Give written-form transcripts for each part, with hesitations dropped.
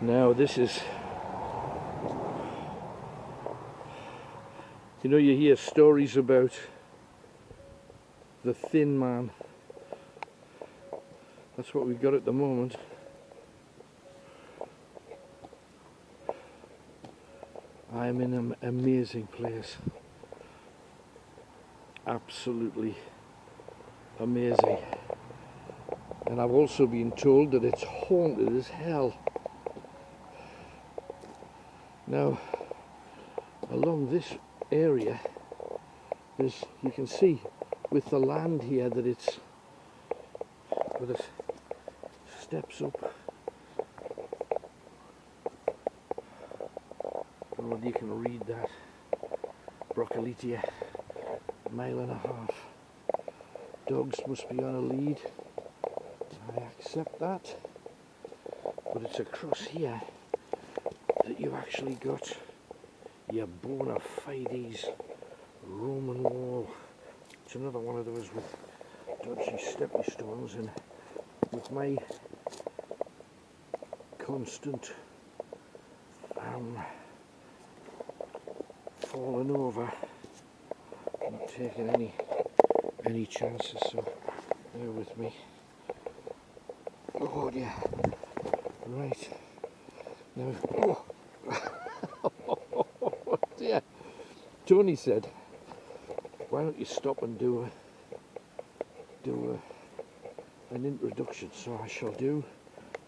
Now this is, you know, you hear stories about the Thin Man. That's what we've got at the moment. I'm in an amazing place. Absolutely amazing. And I've also been told that it's haunted as hell. Now, along this area, there's, you can see with the land here that it's, with it steps up. I don't know whether you can read that. Broccolitia, a mile and a half. Dogs must be on a lead. I accept that. But it's across here that you've actually got your bona fides Roman wall. It's another one of those with dodgy stepping stones, and with my constant falling over, I'm not taking any chances, so bear with me. Oh yeah, right, now, oh dear. Tony said, why don't you stop and do an introduction, so I shall do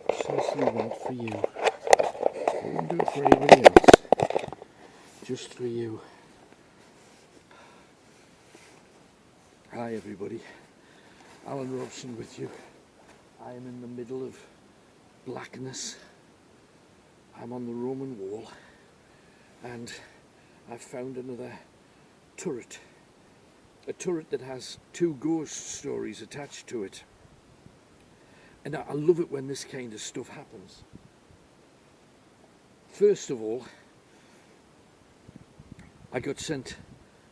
precisely that for you. I won't do it for anybody else, just for you. Hi everybody, Alan Robson with you. I am in the middle of blackness. I'm on the Roman wall, and I've found another turret. A turret that has two ghost stories attached to it. And I love it when this kind of stuff happens. First of all, I got sent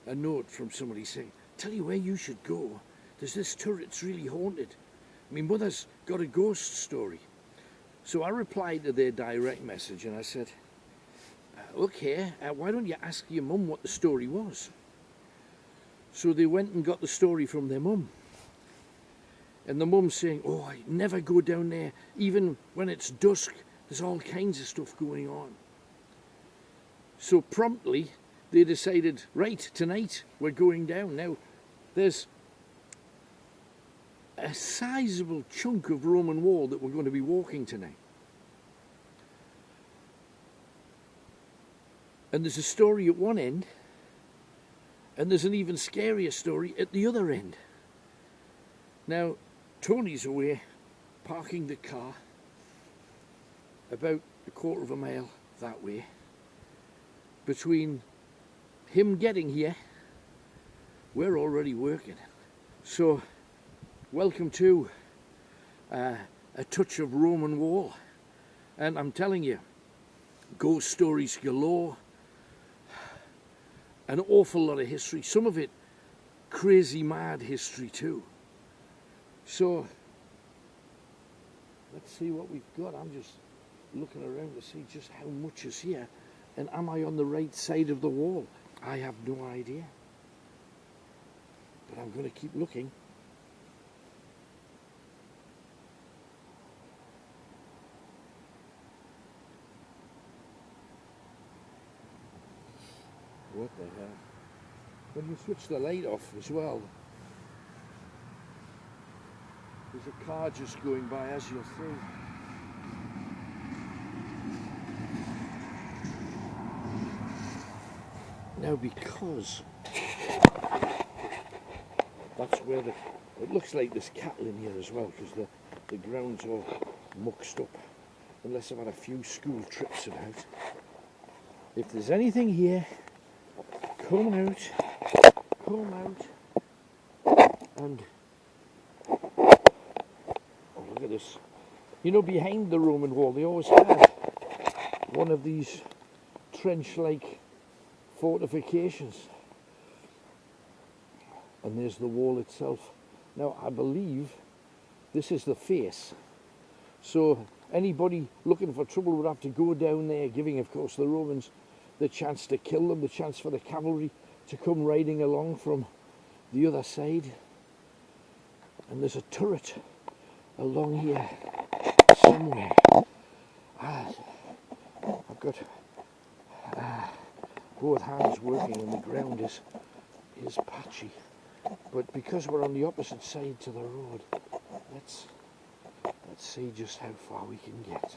a note from somebody saying, tell you where you should go. There's this turret, it's really haunted. My mother's got a ghost story. So I replied to their direct message and I said, okay, why don't you ask your mum what the story was? So they went and got the story from their mum. And the mum's saying, oh, I never go down there. Even when it's dusk, there's all kinds of stuff going on. So promptly, they decided, right, tonight we're going down. Now, there's a sizable chunk of Roman wall that we're going to be walking tonight. And there's a story at one end, and there's an even scarier story at the other end. Now, Tony's away, parking the car about a quarter of a mile that way. Between him getting here, we're already working. So, welcome to a touch of Roman wall. And I'm telling you, ghost stories galore, an awful lot of history, some of it crazy mad history too. So let's see what we've got. I'm just looking around to see just how much is here, and am I on the right side of the wall? I have no idea, but I'm going to keep looking. What the hell? When you switch the light off as well, there's a car just going by, as you'll see. Now, because that's where it looks like there's cattle in here as well, because the ground's all mucked up, unless I've had a few school trips about. If there's anything here, come out, and oh, look at this. You know, behind the Roman wall, they always had one of these trench-like fortifications. And there's the wall itself. Now, I believe this is the face. So Anybody looking for trouble would have to go down there, giving, of course, the Romans the chance to kill them, the chance for the cavalry to come riding along from the other side. And there's a turret along here somewhere. I've got both hands working and the ground is patchy. But because we're on the opposite side to the road, let's see just how far we can get.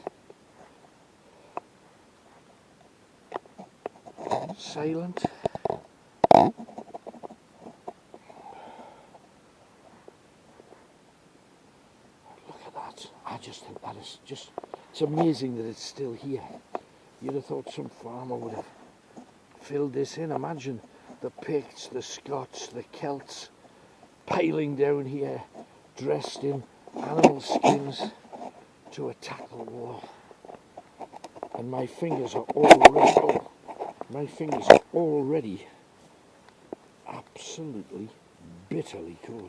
Silent. Look at that. I just think that is just, it's amazing that it's still here. You'd have thought some farmer would have filled this in. Imagine the Picts, the Scots, the Celts piling down here, dressed in animal skins to attack the wall. And my fingers are already absolutely bitterly cold.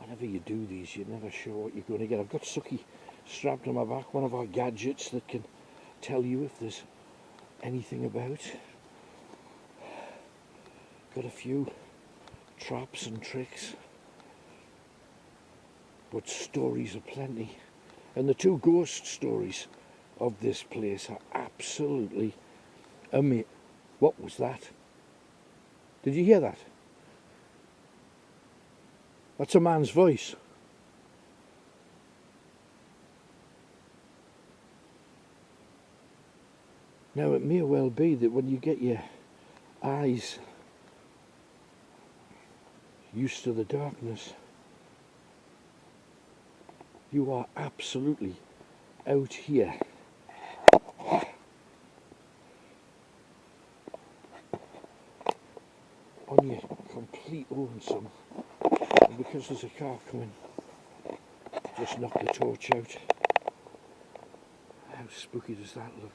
Whenever you do these, you're never sure what you're going to get. I've got Suki strapped on my back, one of our gadgets that can tell you if there's anything about. Got a few traps and tricks, but stories are plenty. And the two ghost stories of this place are absolutely amazing. What was that? Did you hear that? That's a man's voice. Now it may well be that when you get your eyes used to the darkness, you are absolutely out here. On your complete lonesome. And because there's a car coming, just knock the torch out. How spooky does that look?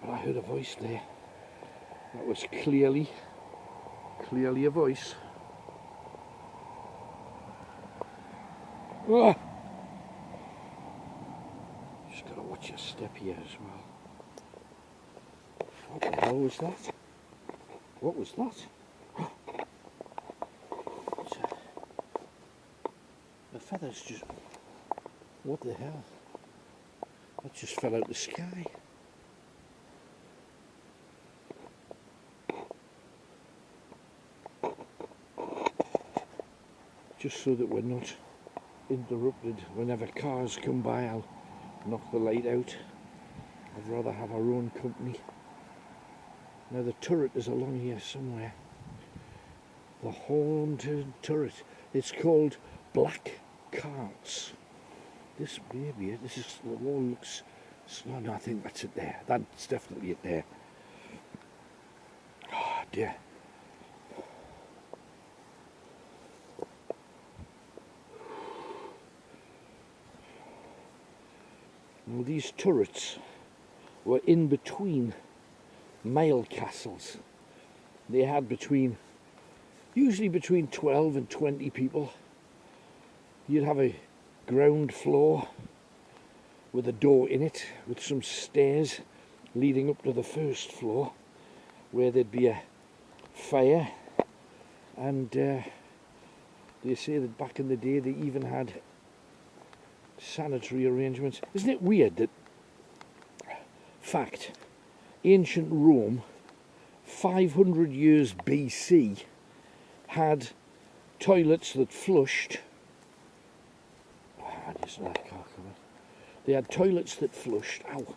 But I heard a voice there. That was clearly a voice. Ah! Just got to watch your step here as well. What the hell was that? What was that? The feathers just... What the hell? That just fell out the sky. Just so that we're not interrupted. Whenever cars come by, I'll knock the light out. I'd rather have our own company. Now the turret is along here somewhere. The haunted turret. It's called Black Carts. This baby, this is, the wall looks, no, I think that's it there. That's definitely it there. Oh dear. Well, these turrets were in between mail castles. They had usually between 12 and 20 people. You'd have a ground floor with a door in it, with some stairs leading up to the first floor, where there'd be a fire. And they say that back in the day they even had sanitary arrangements. Isn't it weird that, fact, ancient Rome, 500 years BC, had toilets that flushed. They had toilets that flushed. Ow.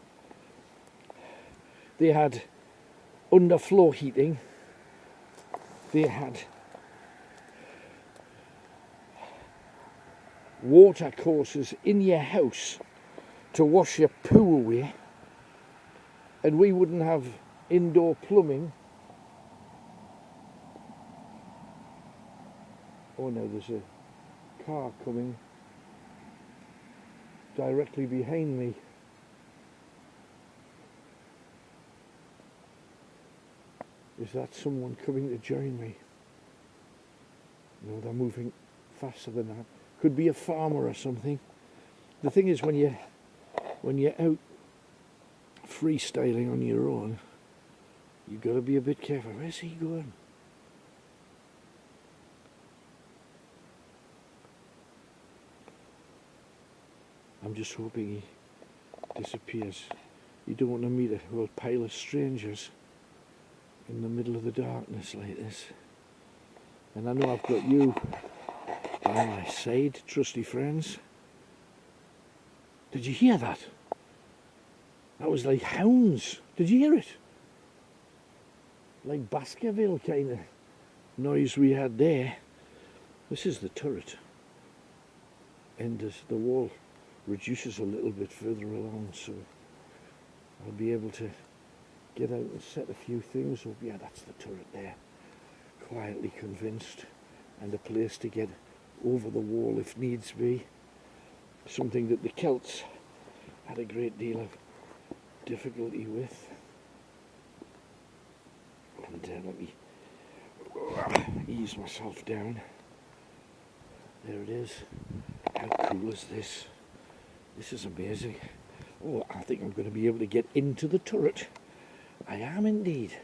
They had underfloor heating. They had water courses in your house to wash your poo away, and we wouldn't have indoor plumbing. Oh no, there's a car coming directly behind me. Is that someone coming to join me? No, they're moving faster than that. Could be a farmer or something. The thing is, when you're out freestyling on your own, you've got to be a bit careful. Where's he going? I'm just hoping he disappears. You don't want to meet a whole pile of strangers in the middle of the darkness like this. And I know I've got you by my side, trusty friends. Did you hear that? That was like hounds. Did you hear it? Like Baskerville kind of noise we had there. This is the turret. And as the wall reduces a little bit further along, so I'll be able to get out and set a few things up. Yeah, that's the turret there. Quietly convinced, and a place to get over the wall if needs be. Something that the Celts had a great deal of difficulty with. And let me ease myself down. There it is. How cool is this? This is amazing. Oh, I think I'm going to be able to get into the turret. I am indeed.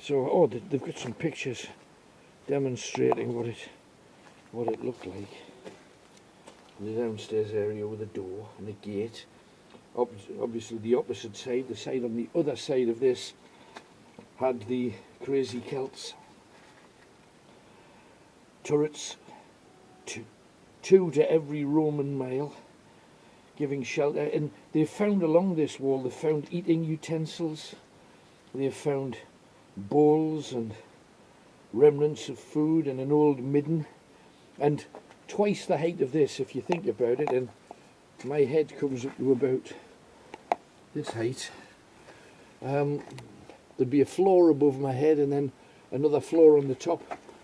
So, oh, they've got some pictures demonstrating what it looked like. The downstairs area with a door and a gate. Obviously the opposite side, the side on the other side of this, had the crazy Celts. Turrets, two to every Roman mile, giving shelter. And they've found along this wall, they've found eating utensils, they've found bowls and remnants of food and an old midden. And twice the height of this, if you think about it, and my head comes up to about this height. There'd be a floor above my head and then another floor on the top,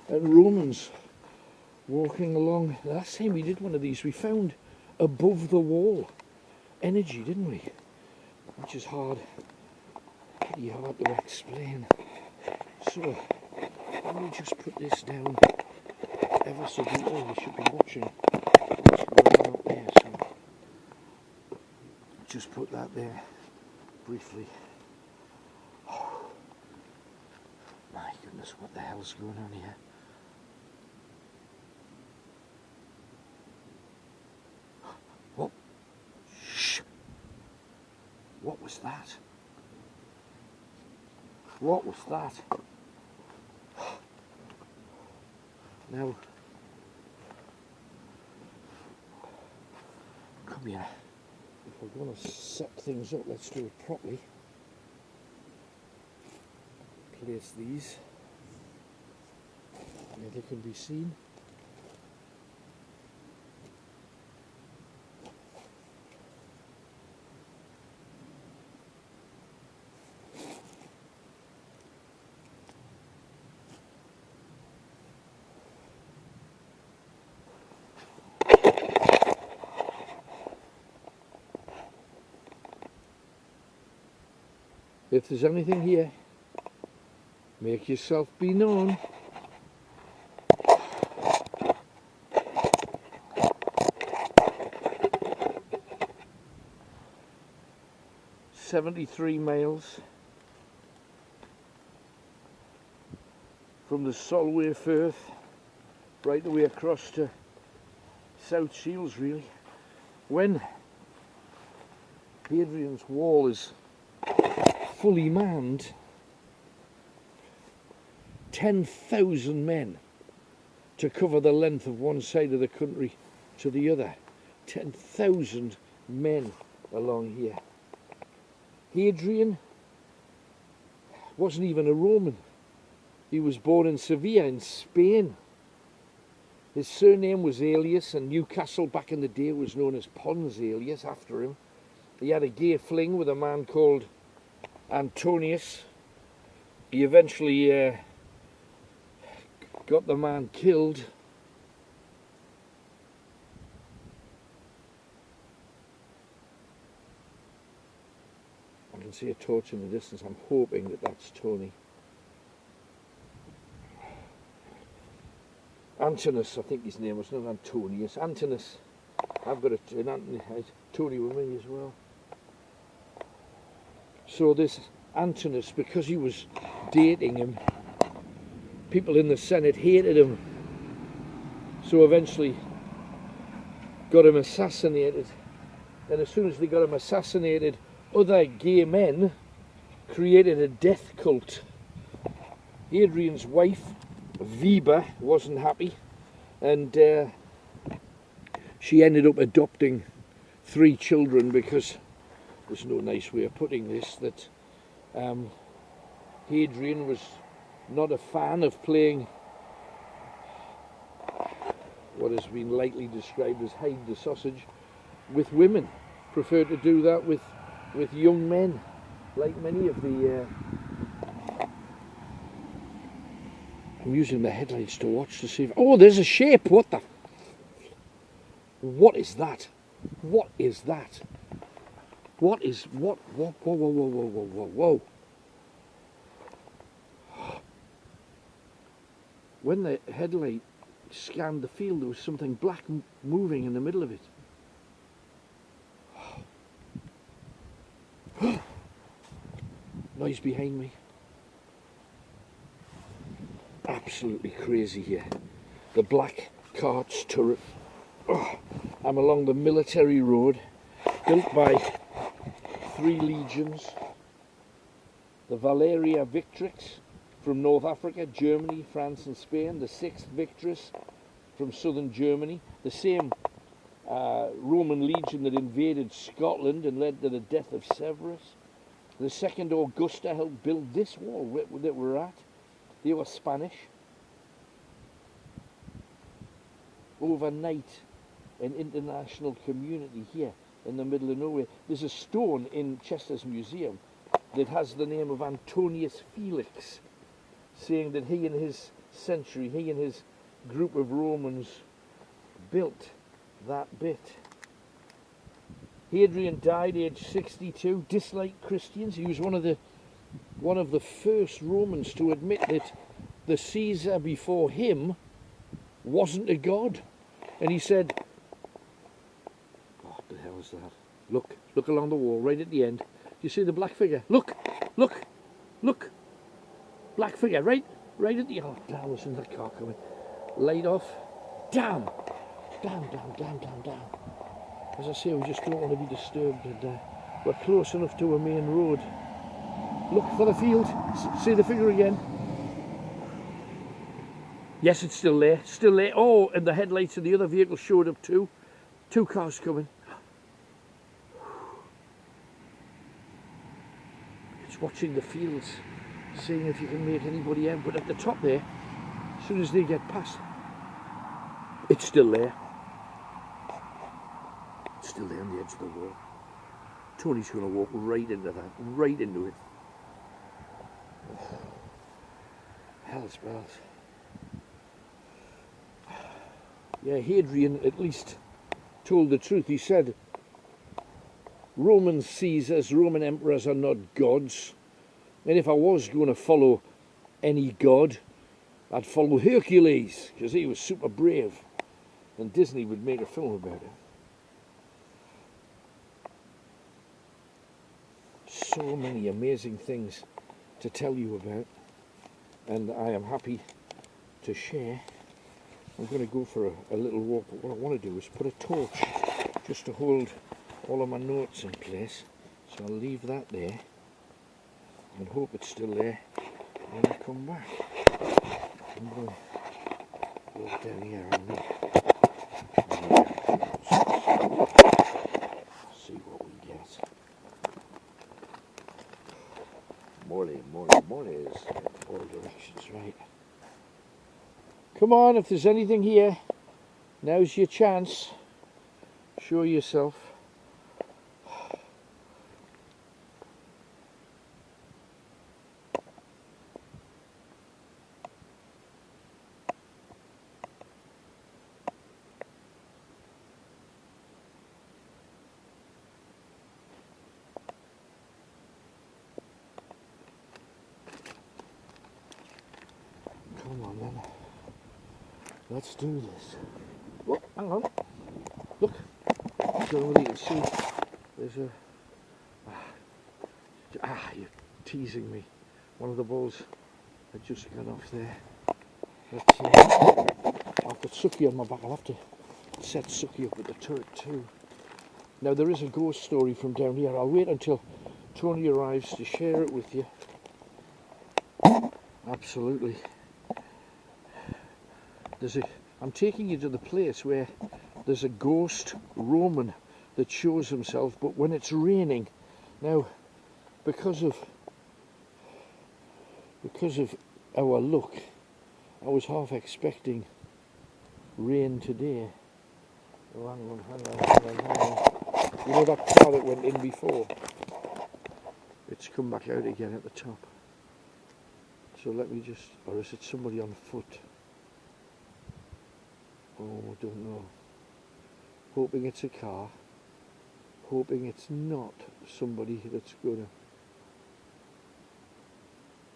and Romans walking along. The last time we did one of these, we found above the wall energy, didn't we? Which is pretty hard to explain. So let me just put this down ever so bit. Oh, we should be watching what's going on up there, so just put that there briefly. Oh, my goodness, what the hell's going on here? What? Shh! What was that? What was that? Now, come here. If we're going to set things up, let's do it properly. Place these where they can be seen. If there's anything here, make yourself be known. "73 miles from the Solway Firth right the way across to South Shields, really. When Hadrian's Wall is fully manned, 10,000 men to cover the length of one side of the country to the other. 10,000 men along here. Hadrian wasn't even a Roman. He was born in Sevilla in Spain. His surname was Aelius, and Newcastle back in the day was known as Pons Aelius after him. He had a gay fling with a man called Antonius. He eventually got the man killed. can see a torch in the distance. I'm hoping that that's Tony. Antinous, I think his name was, not Antonius. Antinous. I've got an Tony with me as well. So this Antinous, because he was dating him, people in the Senate hated him. So eventually got him assassinated. And as soon as they got him assassinated, other gay men created a death cult. Hadrian's wife, Weber, wasn't happy, and she ended up adopting 3 children because there's no nice way of putting this, that Hadrian was not a fan of playing what has been lightly described as hide the sausage with women. Preferred to do that with young men, like many of the I'm using the headlights to watch to see if... Oh, there's a shape! What the... What is that? What is that? What is... What? Whoa, whoa, whoa, whoa, whoa, whoa, whoa, whoa. When the headlight scanned the field, there was something black moving in the middle of it. Noise behind me. Absolutely crazy here. The Black Cart's turret. Oh, I'm along the military road, built by 3 legions. The Valeria Victrix from North Africa, Germany, France and Spain. The 6th Victrix from southern Germany. The same Roman legion that invaded Scotland and led to the death of Severus. The 2nd Augusta helped build this wall that we're at. They were Spanish. Overnight, an international community here in the middle of nowhere. There's a stone in Chester's museum that has the name of Antonius Felix, saying that he and his century, he and his group of Romans built that bit. Hadrian died aged 62, disliked Christians. He was one of the first Romans to admit that the Caesar before him wasn't a god. And he said, what the hell is that? Look along the wall, right at the end. Do you see the black figure? Look! Black figure, right at the... Oh, damn, listen to the car coming. Light off. Down. As I say, we just don't want to be disturbed. And we're close enough to a main road. Look for the field. See the figure again. Yes, it's still there. Still there. Oh, and the headlights of the other vehicle showed up too. 2 cars coming. It's watching the fields, seeing if you can make anybody out. But at the top there, as soon as they get past, it's still there. It's still there on the edge of the wall. Tony's going to walk right into that, right into it. Hell's bells. Yeah, Hadrian at least told the truth. He said, Roman Caesars, Roman emperors are not gods. And if I was going to follow any god, I'd follow Hercules, because he was super brave. And Disney would make a film about it. So many amazing things to tell you about, and I am happy to share. I'm going to go for a little walk, but what I want to do is put a torch just to hold all of my notes in place. So I'll leave that there and hope it's still there when I come back. I'm going to walk down here and see what we get. More is all directions, right? Come on, if there's anything here, now's your chance. Show yourself. Let's do this. Oh, hang on. Look. I don't know whether you can see. There's a... you're teasing me. One of the balls had just gone off there. Let's see. I've got Suki on my back. I'll have to set Suki up at the turret too. Now there is a ghost story from down here. I'll wait until Tony arrives to share it with you. Absolutely. I'm taking you to the place where there's a ghost Roman that shows himself, but when it's raining. Now, because of our luck, I was half expecting rain today. Oh, hang on. You know that car that went in before? It's come back out again at the top. So let me just, or is it somebody on foot? Oh, I don't know. Hoping it's a car. Hoping it's not somebody that's going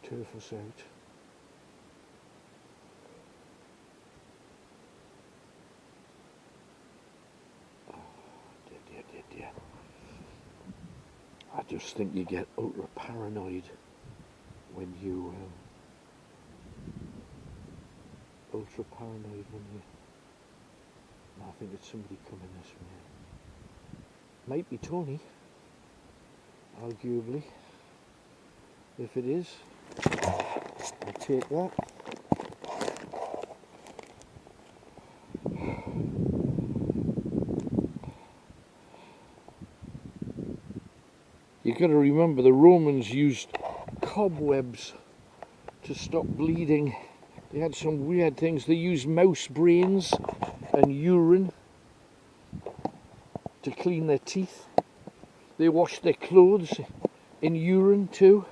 to turf us out. Dear. I just think you get ultra paranoid when you I think it's somebody coming this way. Might be Tony, arguably. If it is, I'll take that. You've got to remember the Romans used cobwebs to stop bleeding. They had some weird things. They used mouse brains and urine to clean their teeth. They washed their clothes in urine too.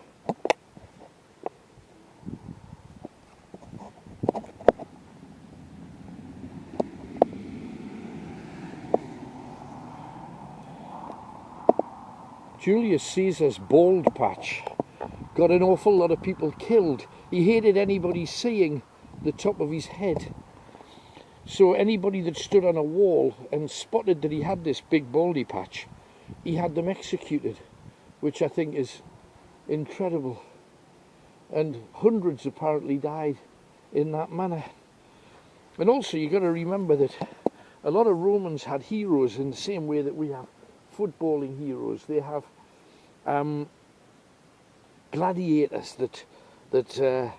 Julius Caesar's bald patch got an awful lot of people killed. He hated anybody seeing the top of his head. So anybody that stood on a wall and spotted that he had this big baldy patch, he had them executed, which I think is incredible. And hundreds apparently died in that manner. And also you've got to remember that a lot of Romans had heroes in the same way that we have footballing heroes. They have gladiators that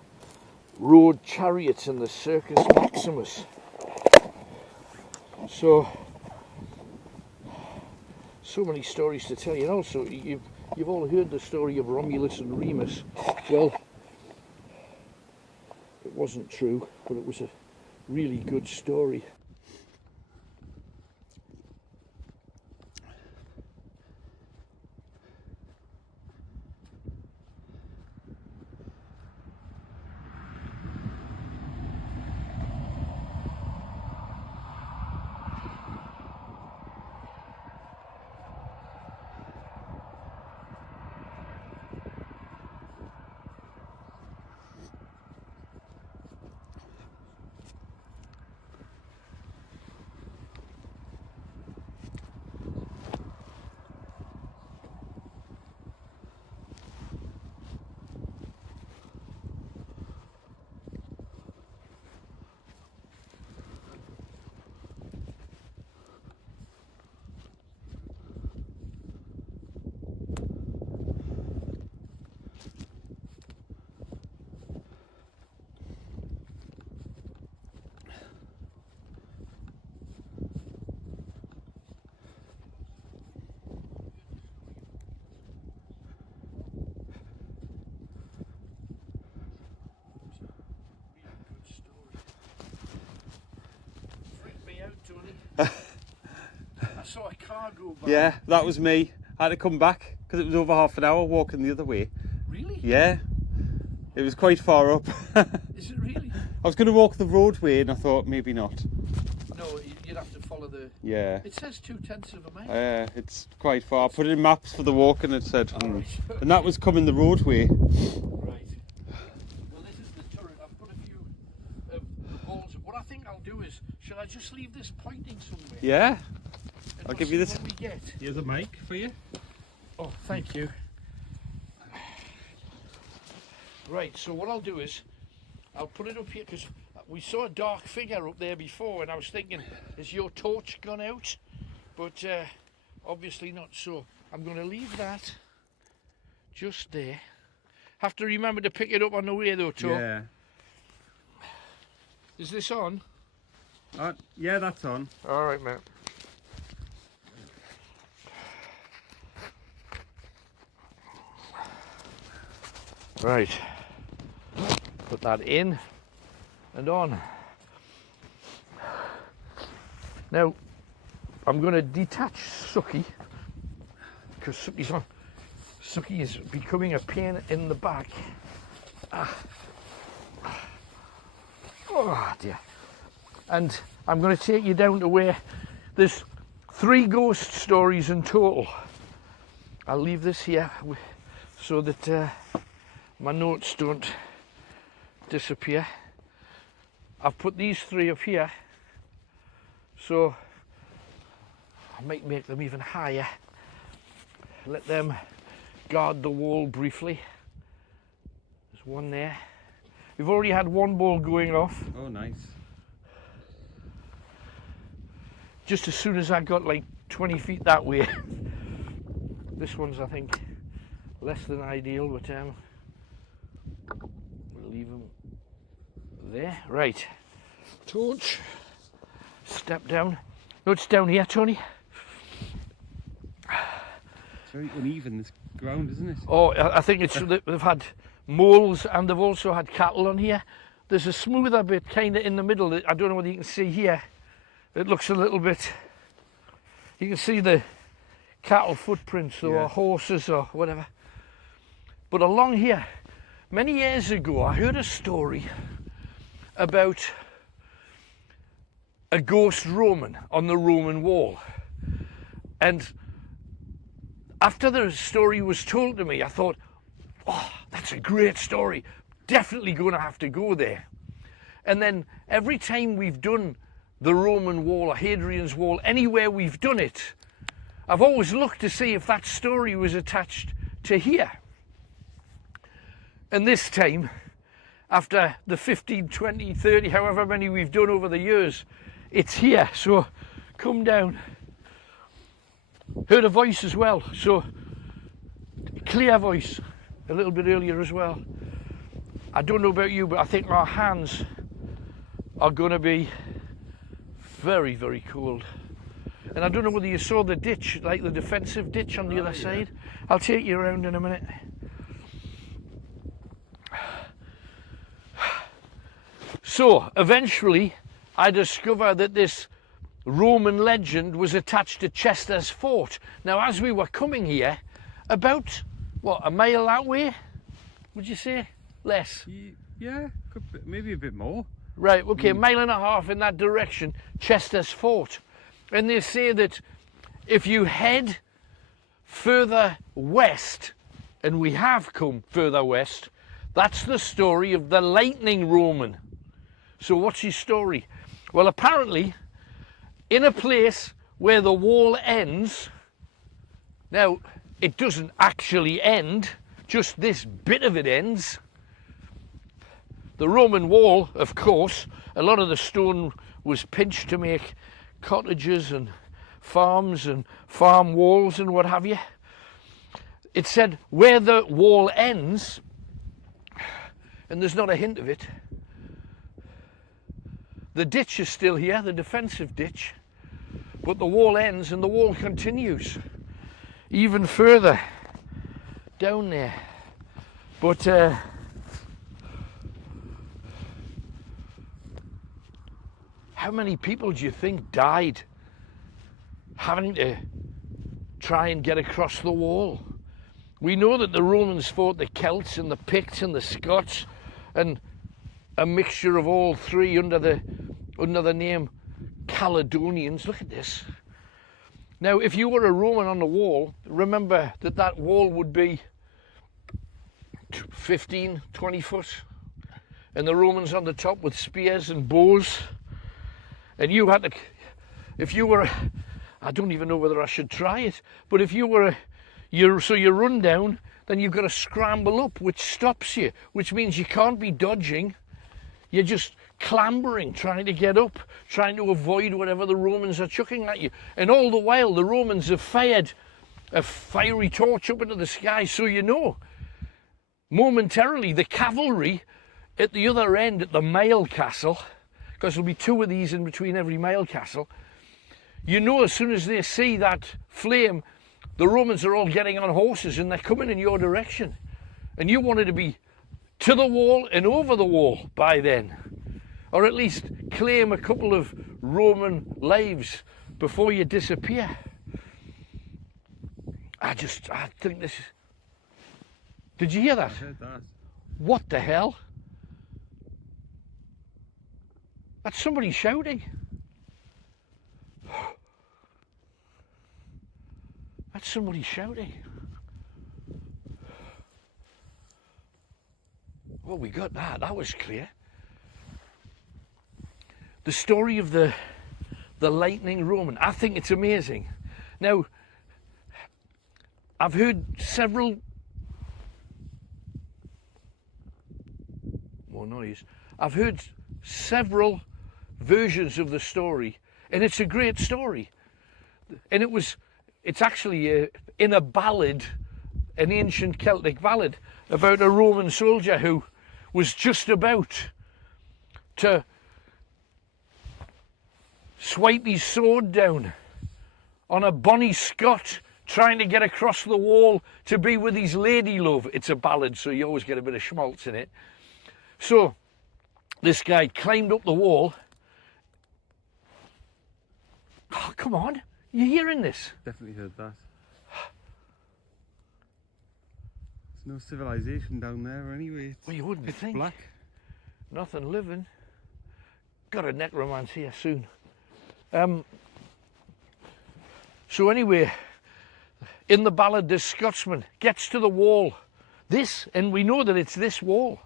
rode chariots in the Circus Maximus. So many stories to tell you. And also, you've all heard the story of Romulus and Remus. Well, it wasn't true, but it was a really good story. I saw a car go by. Yeah, that was me. I had to come back because it was over half an hour walking the other way. Really? Yeah. It was quite far up. Is it really? I was going to walk the roadway and I thought maybe not. No, you'd have to follow the... Yeah. It says 2/10 of a mile. It's quite far. I put it in maps for the walk and it said... Right. And that was coming the roadway. Right. Well, this is the turret. I've put a few of the balls. What I think I'll do is, shall I just leave this pointing somewhere? Yeah. And I'll we'll give you see this. what we get. Here's a mic for you. Oh, thank you. Right, so what I'll do is, I'll put it up here because we saw a dark figure up there before and I was thinking, has your torch gone out? But obviously not, so I'm going to leave that just there. Have to remember to pick it up on the way though, Tor. Yeah. Is this on? Yeah, that's on. Alright, mate. Right. Put that in and on. Now, I'm going to detach Suki because Suki is becoming a pain in the back. Oh dear. And I'm going to take you down to where there's 3 ghost stories in total. I'll leave this here so that my notes don't disappear. I've put these 3 up here, so I might make them even higher. Let them guard the wall briefly. There's one there. We've already had one ball going off. Oh, nice. Just as soon as I got like 20 feet that way. This one's, I think, less than ideal, but we'll leave them there. Right. Torch. Step down. No, it's down here, Tony. It's very uneven, this ground, isn't it? Oh, I think it's they've had moles and they've also had cattle on here. There's a smoother bit kind of in the middle. I don't know whether you can see here. It looks a little bit, you can see the cattle footprints or horses or whatever. But along here, many years ago, I heard a story about a ghost Roman on the Roman wall. And after the story was told to me, I thought, oh, that's a great story. Definitely going to have to go there. And then every time we've done the Roman wall or Hadrian's wall, anywhere we've done it, I've always looked to see if that story was attached to here. And this time, after the 15, 20, 30, however many we've done over the years, it's here. So come down. Heard a voice as well, so clear voice a little bit earlier as well. I don't know about you, but I think our hands are going to be very, very cold. And I don't know whether you saw the ditch, like the defensive ditch on the other side. I'll take you around in a minute. So eventually I discovered that this Roman legend was attached to Chester's Fort. Now, as we were coming here, about, what, a mile that way, would you say? Less? Yeah, maybe a bit more. Right, okay, a mile and a half in that direction, Chester's Fort. And they say that if you head further west, and we have come further west, that's the story of the Lightning Roman. So what's his story? Well, apparently, in a place where the wall ends, now it doesn't actually end, just this bit of it ends. The Roman wall, of course, a lot of the stone was pinched to make cottages and farms and farm walls and what have you. It said where the wall ends, and there's not a hint of it, the ditch is still here, the defensive ditch, but the wall ends and the wall continues even further down there. But how many people do you think died having to try and get across the wall? We know that the Romans fought the Celts and the Picts and the Scots and a mixture of all three under the name Caledonians. Look at this. Now, if you were a Roman on the wall, remember that that wall would be 15, 20 foot, and the Romans on the top with spears and bows. and you had to, if you were, I don't even know whether I should try it, but if you were, so you run down, then you've got to scramble up, which stops you, which means you can't be dodging. You're just clambering, trying to get up, trying to avoid whatever the Romans are chucking at you. And all the while, the Romans have fired a fiery torch up into the sky, so you know, momentarily, the cavalry at the other end, at the mail castle, because there'll be 2 of these in between every mail castle, you know as soon as they see that flame, the Romans are all getting on horses and they're coming in your direction. And you wanted to be to the wall and over the wall by then. Or at least claim a couple of Roman lives before you disappear. I think this is... Did you hear that? I heard that. What the hell? That's somebody shouting. That's somebody shouting. Well, we got that. That was clear. The story of the lightning Roman. I think it's amazing. Now, I've heard several... More noise. I've heard several versions of the story, and it's a great story. And it's actually in a ballad, an ancient Celtic ballad, about a Roman soldier who was just about to swipe his sword down on a bonny Scot trying to get across the wall to be with his lady love. It's a ballad, so you always get a bit of schmaltz in it. So this guy climbed up the wall. Oh, come on. You're hearing this? Definitely heard that. There's no civilization down there anyway. Well, you wouldn't It's think. black. Nothing living. Got a necromancer here soon. So anyway, in the ballad, this Scotsman gets to the wall. And we know that it's this wall.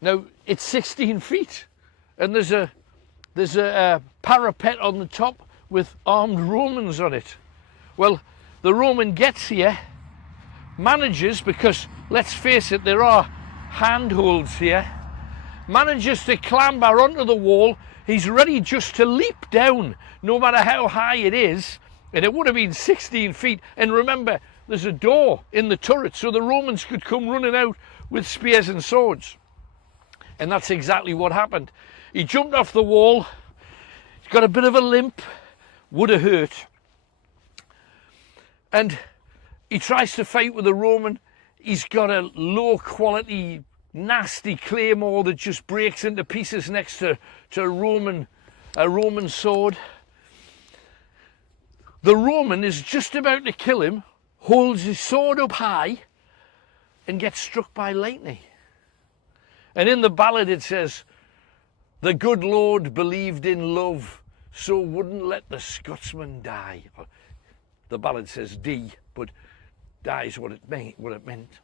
Now, it's 16 feet, and there's a parapet on the top with armed Romans on it. Well, the Roman gets here, manages, because let's face it, there are handholds here, manages to clamber onto the wall. He's ready just to leap down, no matter how high it is, and it would have been 16 feet. And remember, there's a door in the turret, so the Romans could come running out with spears and swords. And that's exactly what happened. He jumped off the wall. He's got a bit of a limp. Would have hurt. And he tries to fight with a Roman. He's got a low quality, nasty claymore that just breaks into pieces next to a Roman sword. The Roman is just about to kill him, holds his sword up high, and gets struck by lightning. And in the ballad it says, the good Lord believed in love, so wouldn't let the Scotsman die. The ballad says die, but die is what it meant.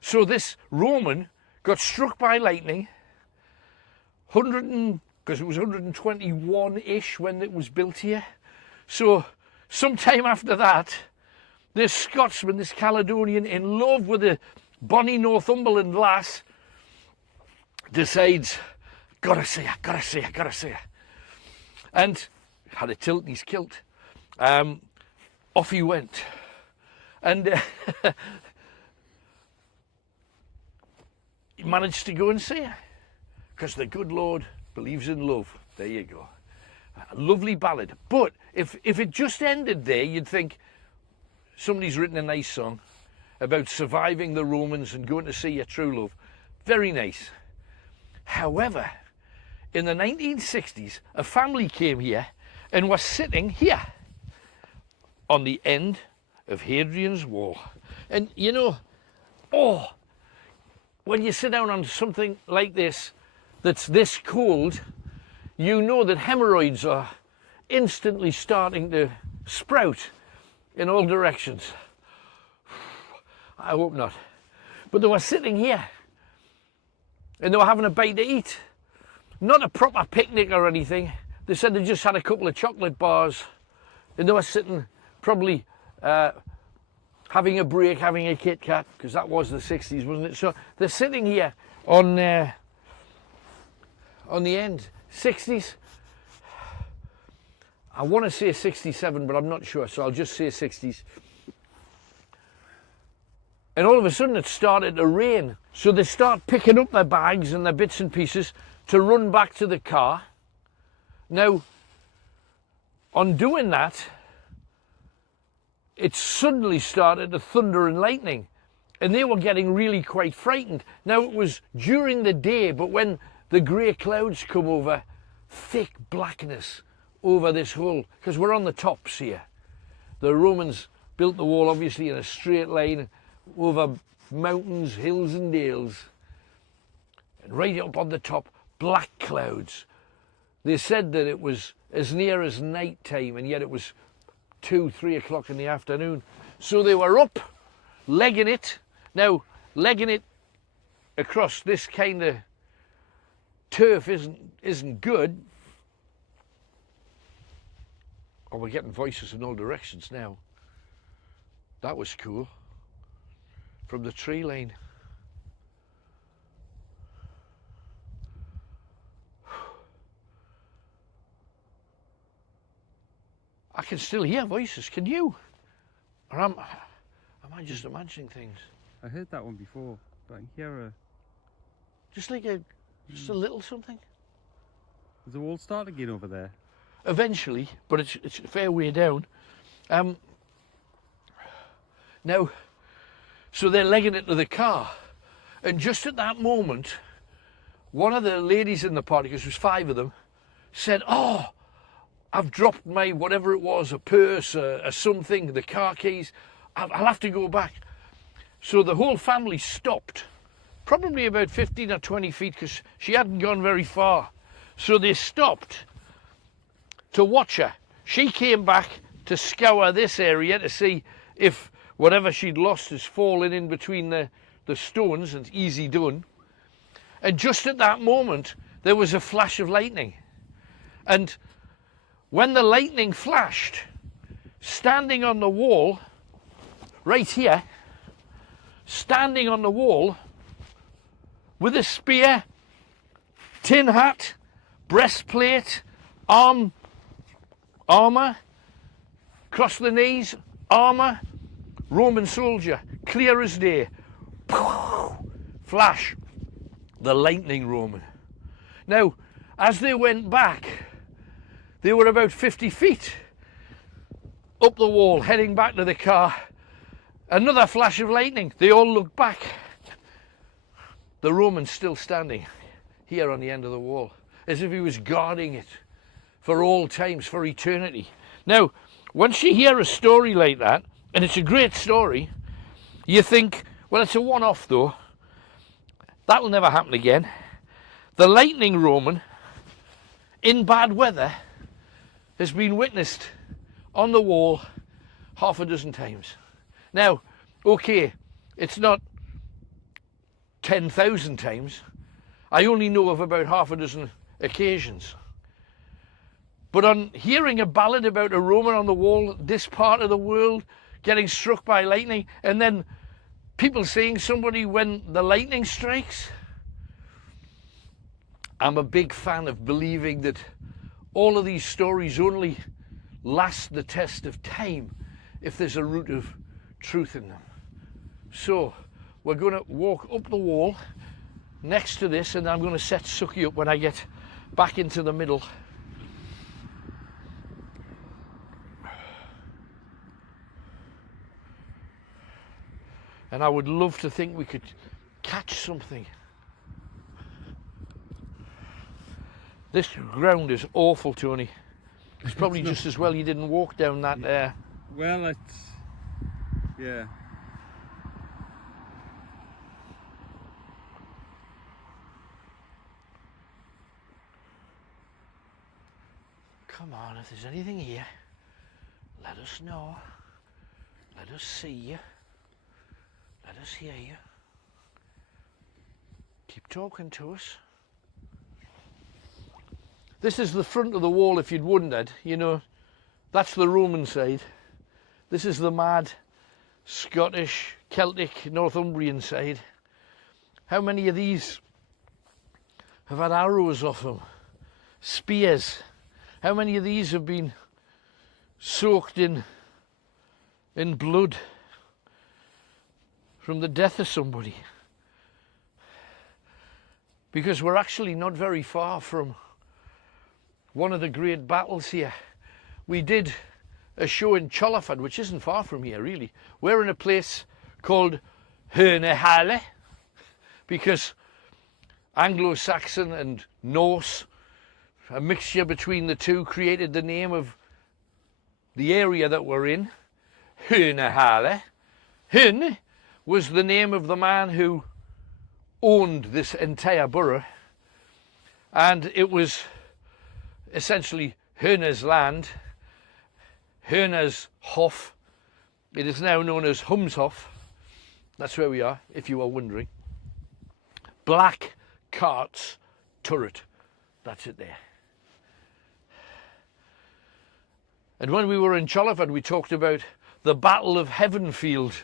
So this Roman got struck by lightning, because it was 121-ish when it was built here. So sometime after that, this Scotsman, this Caledonian, in love with a bonny Northumberland lass, decides, gotta see her. And had a tilt in his kilt. Off he went. And he managed to go and see her, because the good Lord believes in love. There you go. A lovely ballad. But if it just ended there, you'd think somebody's written a nice song about surviving the Romans and going to see your true love. Very nice. However, in the 1960s, a family came here and was sitting here on the end of Hadrian's Wall. And you know, when you sit down on something like this, that's this cold, you know that hemorrhoids are instantly starting to sprout in all directions. I hope not. But they were sitting here, and they were having a bite to eat. not a proper picnic or anything. They said they just had a couple of chocolate bars and they were sitting probably having a break, having a Kit Kat, because that was the 60s, wasn't it? So they're sitting here on the end. 60s. I want to say 67, but I'm not sure, so I'll just say 60s. And all of a sudden it started to rain. So they start picking up their bags and their bits and pieces to run back to the car. Now, on doing that, it suddenly started to thunder and lightning. And they were getting really quite frightened. Now, it was during the day, but when the grey clouds come over, thick blackness over this whole, because we're on the tops here. The Romans built the wall obviously in a straight line over mountains, hills and dales. And right up on the top, black clouds. They said that it was as near as night time, and yet it was 2, 3 o'clock in the afternoon. So they were up, legging it. Now, legging it across this kind of turf isn't good. Oh, we're getting voices in all directions now. That was cool. From the tree line. I can still hear voices, can you? Or am I just imagining things? I heard that one before, but I can hear a... Just like a little something? Does the wall start again over there? Eventually, but it's a fair way down. Now, so they're legging it to the car. And just at that moment, one of the ladies in the party, because there was 5 of them, said, "Oh, I've dropped my whatever it was, a purse, a something, the car keys. I'll have to go back." So the whole family stopped, probably about 15 or 20 feet, because she hadn't gone very far. So they stopped to watch her. She came back to scour this area to see if whatever she'd lost has fallen in between the stones, and it's easy done. And just at that moment, there was a flash of lightning. And when the lightning flashed, standing on the wall, right here, standing on the wall, with a spear, tin hat, breastplate, armour, across the knees, armour, Roman soldier, clear as day. Flash, the lightning Roman. Now, as they went back, they were about 50 feet up the wall, heading back to the car. Another flash of lightning. They all looked back. The Roman's still standing here on the end of the wall, as if he was guarding it for all times, for eternity. Now, once you hear a story like that, and it's a great story, you think, well, it's a one-off though. That'll never happen again. The lightning Roman, in bad weather, has been witnessed on the wall half a dozen times. Now, okay, it's not 10,000 times. I only know of about half a dozen occasions. But on hearing a ballad about a Roman on the wall, this part of the world, getting struck by lightning, and then people seeing somebody when the lightning strikes, I'm a big fan of believing that all of these stories only last the test of time if there's a root of truth in them. So we're going to walk up the wall next to this, and I'm going to set Suki up when I get back into the middle. And I would love to think we could catch something. This ground is awful, Tony. It's probably just as well you didn't walk down that there. Well, it's... yeah. Come on, if there's anything here, let us know. Let us see you. Let us hear you. Keep talking to us. This is the front of the wall, if you'd wondered. You know, that's the Roman side. This is the mad Scottish, Celtic, Northumbrian side. How many of these have had arrows off them? Spears. How many of these have been soaked in blood from the death of somebody? Because we're actually not very far from one of the great battles here. We did a show in Cholaford, which isn't far from here, really. We're in a place called Herne because Anglo-Saxon and Norse, a mixture between the two, created the name of the area that we're in, Herne. Herne was the name of the man who owned this entire borough, and it was essentially Herne's land, Herne's Hof. It is now known as Humshof. That's where we are, if you are wondering. Black Cart's turret. That's it there. And when we were in Cholaford, we talked about the Battle of Heavenfield.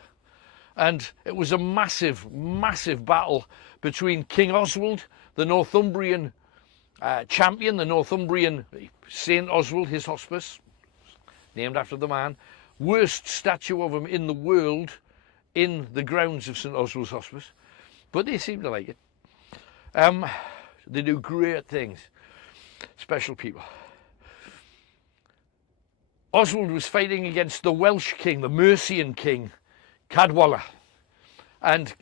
And it was a massive, massive battle between King Oswald, the Northumbrian champion, the Northumbrian Saint Oswald, his hospice, named after the man, worst statue of him in the world in the grounds of St Oswald's Hospice, but they seem to like it. They do great things, special people. Oswald was fighting against the Welsh king, the Mercian king, Cadwalla, and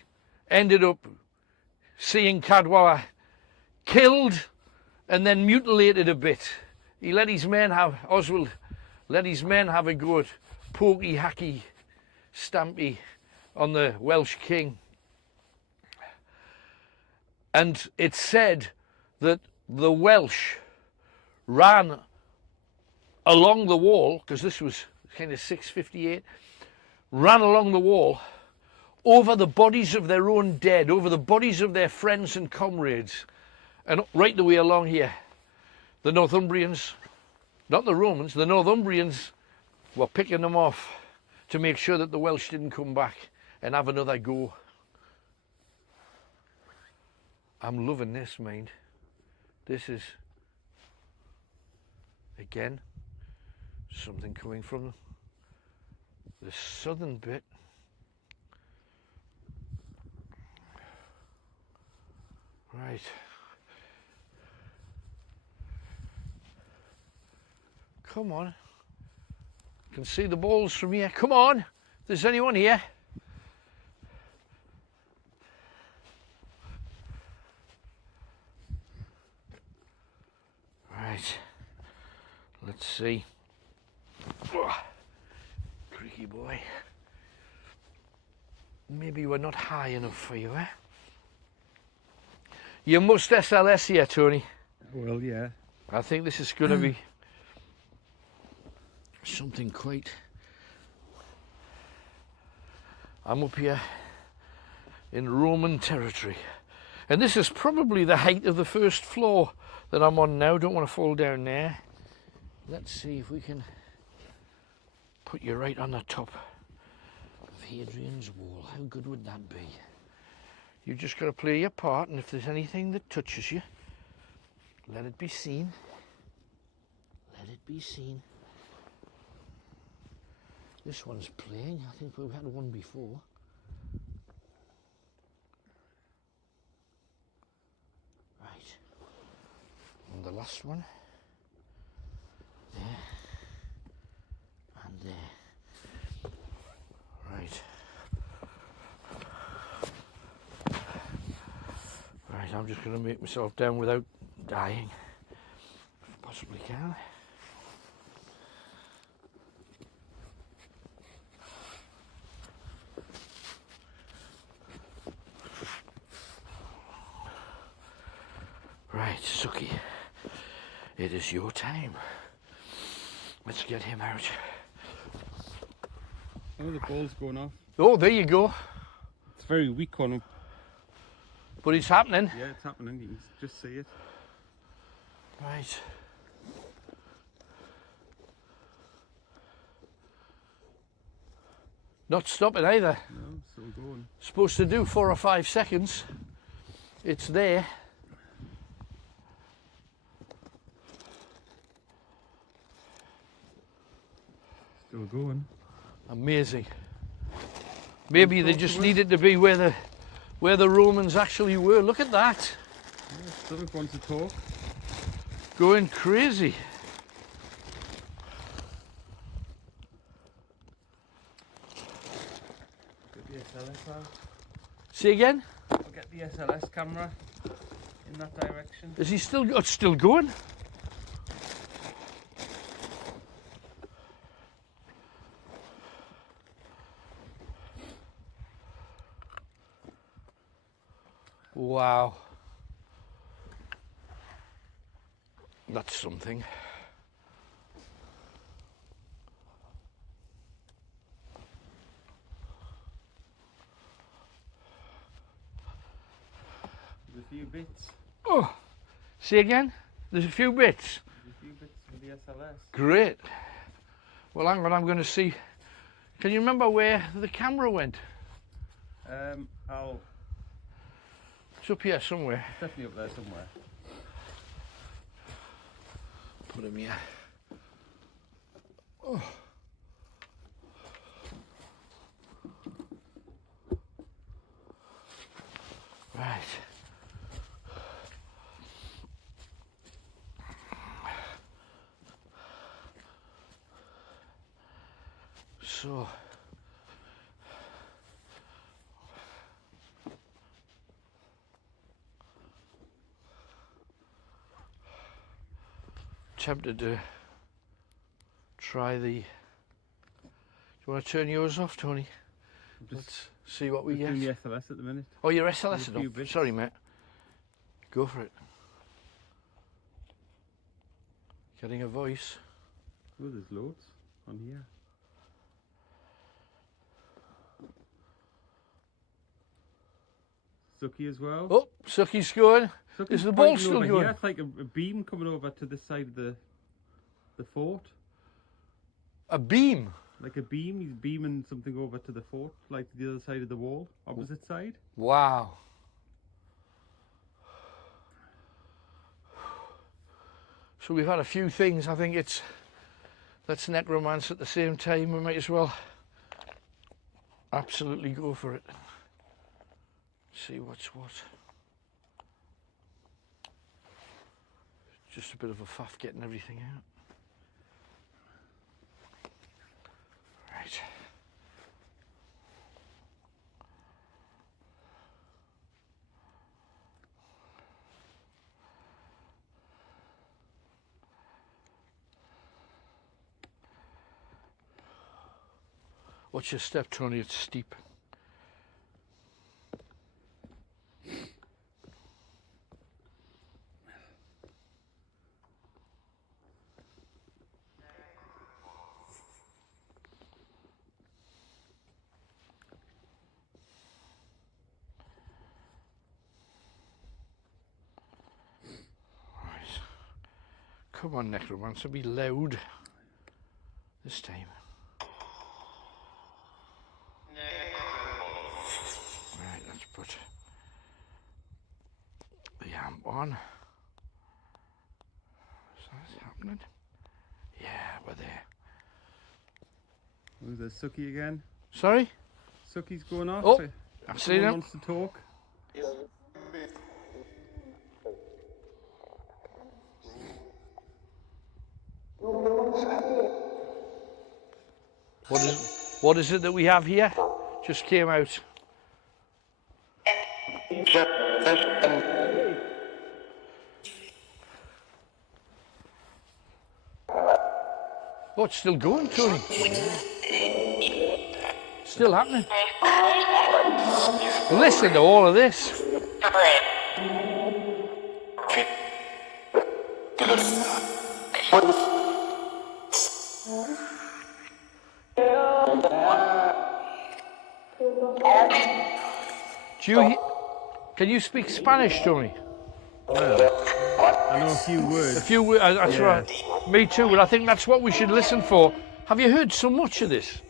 ended up seeing Cadwalla killed and then mutilated a bit. He let his men have, Oswald let his men have a go at pokey, hacky, stampy on the Welsh king. And it's said that the Welsh ran along the wall, because this was kind of 658, ran along the wall over the bodies of their own dead, over the bodies of their friends and comrades, and right the way along here. The Northumbrians, not the Romans, the Northumbrians were picking them off to make sure that the Welsh didn't come back and have another go. I'm loving this, mind. This is, again, something coming from the southern bit. Right. Come on. Can see the balls from here. Come on. If there's anyone here. Right. Let's see. Oh, creaky boy. Maybe we're not high enough for you, eh? You must SLS here, Tony. Well, yeah. I think this is going to be something quite... I'm up here in Roman territory. And this is probably the height of the first floor that I'm on now. Don't want to fall down there. Let's see if we can put you right on the top of Hadrian's Wall. How good would that be? You've just got to play your part, and if there's anything that touches you, let it be seen. Let it be seen. This one's playing. I think we've had one before. Right. And the last one. There. And there. Right. Right, I'm just going to make myself down without dying, if I possibly can. Right, Suki, it is your time. Let's get him out. Oh, the ball's going off. Oh, there you go. It's very weak on him. But it's happening. Yeah, it's happening. You can just see it. Right. Not stopping either. No, still going. Supposed to do 4 or 5 seconds. It's there. Still going. Amazing. Maybe they just needed to be where the Romans actually were. Look at that. Yeah, still wants to talk. Going crazy. Get the SLS out. See again? I'll get the SLS camera in that direction. Is he still? Oh, it's still going. Wow. That's something. There's a few bits. Oh, see again? There's a few bits. There's a few bits for the SLS. Great. Well, hang on, I'm going to see. Can you remember where the camera went? It's up here somewhere. Definitely up there somewhere. Put him here. Oh. Right. So. Tempted to try the. Do you want to turn yours off, Tony? Let's see what we get. Doing the SLS at the minute. Oh, your SLS is A few up. bits. Sorry, mate. Go for it. Getting a voice. Oh, there's loads on here. Sucky as well. Oh, Sucky's going. Sucky's Is the ball pointing still over going? Here. It's like a beam coming over to this side of the fort. A beam. Like a beam. He's beaming something over to the fort, like the other side of the wall, opposite side. Wow. So we've had a few things. I think let's necromance at the same time. We might as well absolutely go for it. See what's what. Just a bit of a faff getting everything out. Right. Watch your step, Tony, it's steep. Come on, necromancer, be loud this time. Right, let's put the amp on. Is that happening? Yeah, we're there. Oh, there's Sucky again. Sorry? Sucky's going off. Oh, I've seen Someone him. wants to talk. What is it that we have here? Just came out. Oh, it's still going, Tony. Still happening. Listen to all of this. Can you speak Spanish, Tony? Well, I know a few words. A few words, that's right. Me too, but I think that's what we should listen for. Have you heard so much of this?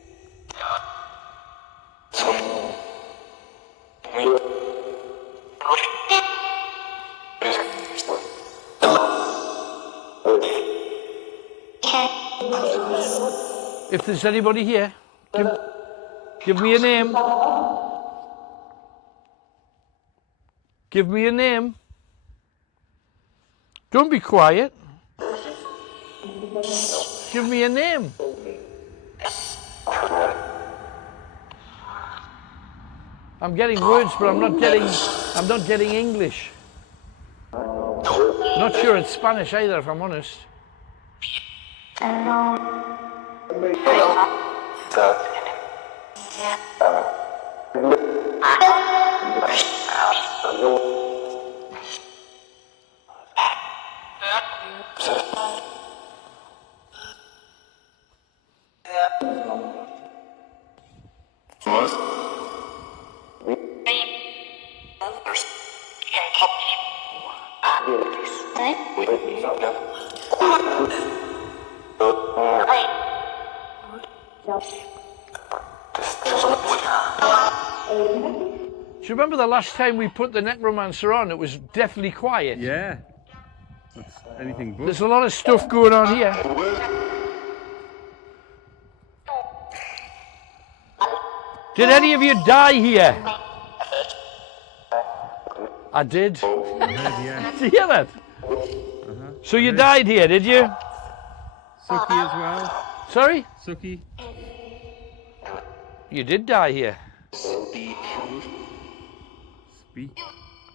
If there's anybody here, give me a name. Give me a name. Don't be quiet. Give me a name. I'm getting words, but I'm not getting English. Not sure it's Spanish either, if I'm honest. Do you remember the last time we put the Necromancer on? It was definitely quiet. Yeah. That's anything but. There's a lot of stuff going on here. Did any of you die here? I did. Yeah. Did you hear that? So you died here, did you? Suki as well. Sorry? Suki. You did die here. Speak.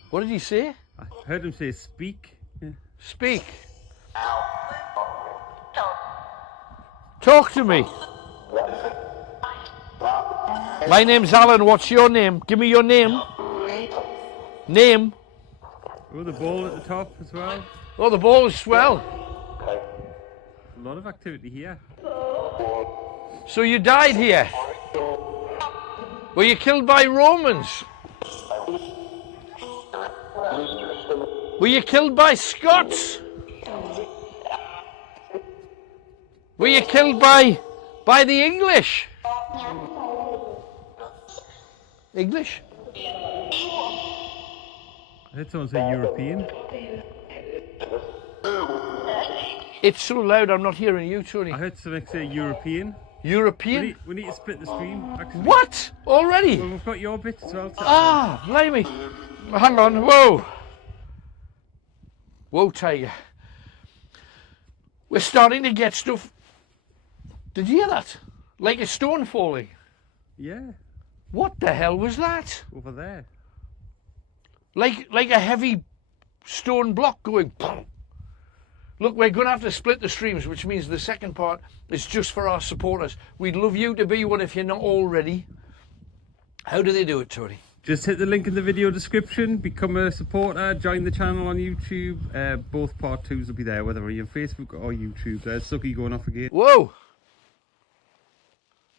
What did he say? I heard him say speak. Yeah. Speak. Talk to me. My name's Alan. What's your name? Give me your name. Name. Oh, the ball at the top as well. Oh, the ball is swell. A lot of activity here. So you died here. Were you killed by Romans? Were you killed by Scots? Were you killed by the English? English? I heard someone say European. It's so loud I'm not hearing you, Tony. I heard someone say European. European? We need to split the stream, actually. What? Already? Well, we've got your bit as well. Ah, blimey. Hang on, whoa. Whoa, Tiger. We're starting to get stuff. Did you hear that? Like a stone falling. Yeah, What the hell was that? over there. Like a heavy stone block going. Look, we're going to have to split the streams, which means the second part is just for our supporters. We'd love you to be one if you're not already. How do they do it, Tony? Just hit the link in the video description, become a supporter, join the channel on YouTube. Both part 2s will be there, whether you're on Facebook or YouTube. There's Suki going off again. Whoa!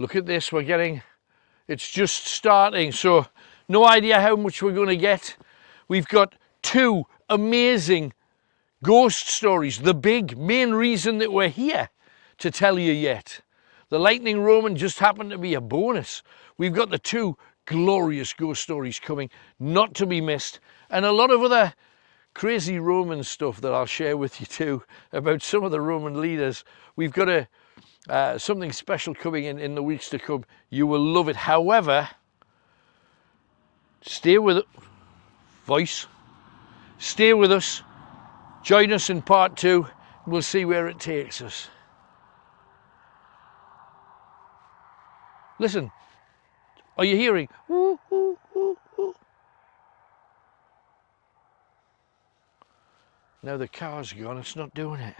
Look at this, we're getting, it's just starting, so no idea how much we're going to get. We've got 2 amazing ghost stories, the big main reason that we're here to tell you yet. The Lightning Roman just happened to be a bonus. We've got the 2 glorious ghost stories coming, not to be missed, and a lot of other crazy Roman stuff that I'll share with you too about some of the Roman leaders. We've got something special coming in the weeks to come. You will love it. However, stay with it. Voice. Stay with us. Join us in part 2. We'll see where it takes us. Listen. Are you hearing? Ooh, ooh, ooh, ooh. Now the car's gone, it's not doing it.